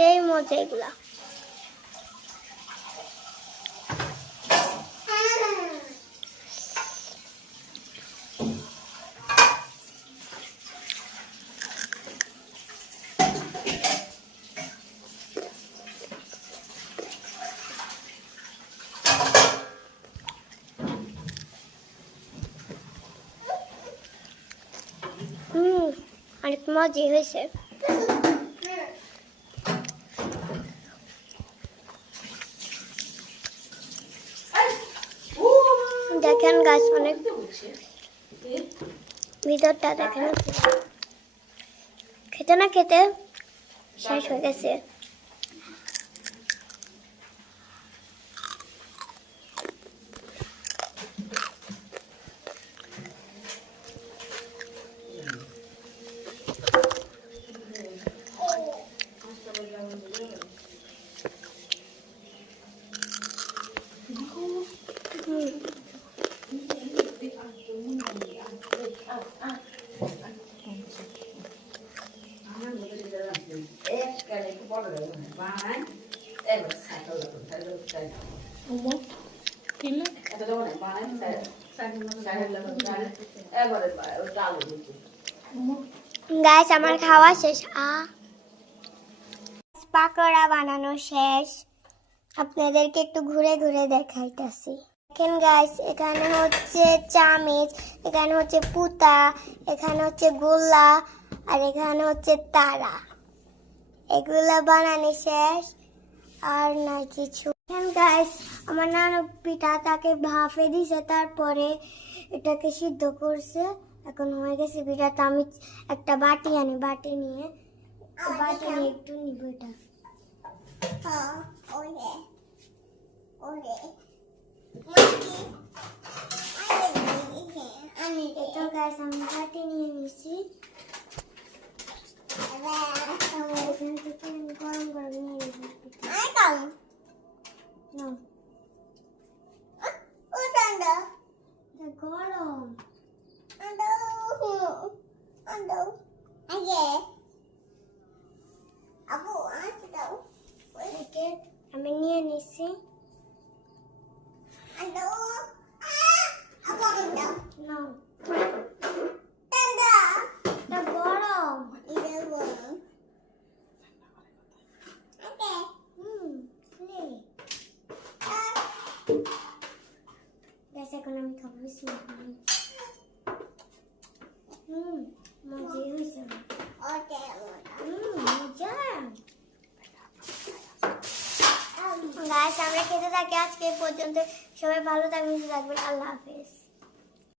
সেই মজা এগুলা হুম অনেক মজা হয়েছে। দেখেন গাছ অনেক। ভিতরটা দেখেন। খেতে না খেতে শেষ হয়ে গেছে। গাছ আমার খাওয়া শেষ। আ। পাকোড়া বানানো শেষ। আপনাদেরকে একটু ঘুরে ঘুরে দেখাইতেছি। দেখেন গাইস এখানে হচ্ছে চামিচ, এখানে হচ্ছে পুতা, এখানে হচ্ছে গোল্লা, আর এখানে হচ্ছে তারা। এগুলা বানানি শেষ। আর না কিছু। গাইস আমার নানা পিঠা তাকে ভাফে দিছে তারপরে এটাকে সিদ্ধ করছে। এখন হয়ে গেছে পিঠাটা আমি একটা বাটি আনি বাটি নিয়ে। বাটি নিয়ে একটু নিব এটা। এটা গাইস আমি বাটি নিয়ে নিছি আমার এখান থেকে আমি গরম গরম নিয়ে নিব পিঠা নাও এটা গরম একে আমি নিয়ে নিছি নাও এটা গরম হুম নে। ব্যাস এখন আমি খাব বিসমিল্লাহ। হুম মজাই হয়েছে হুম মজা গাছ আমরা খেতে থাকি আজকে পর্যন্ত সবাই ভালো থাকবেন থাকবেন। আল্লাহ হাফেজ।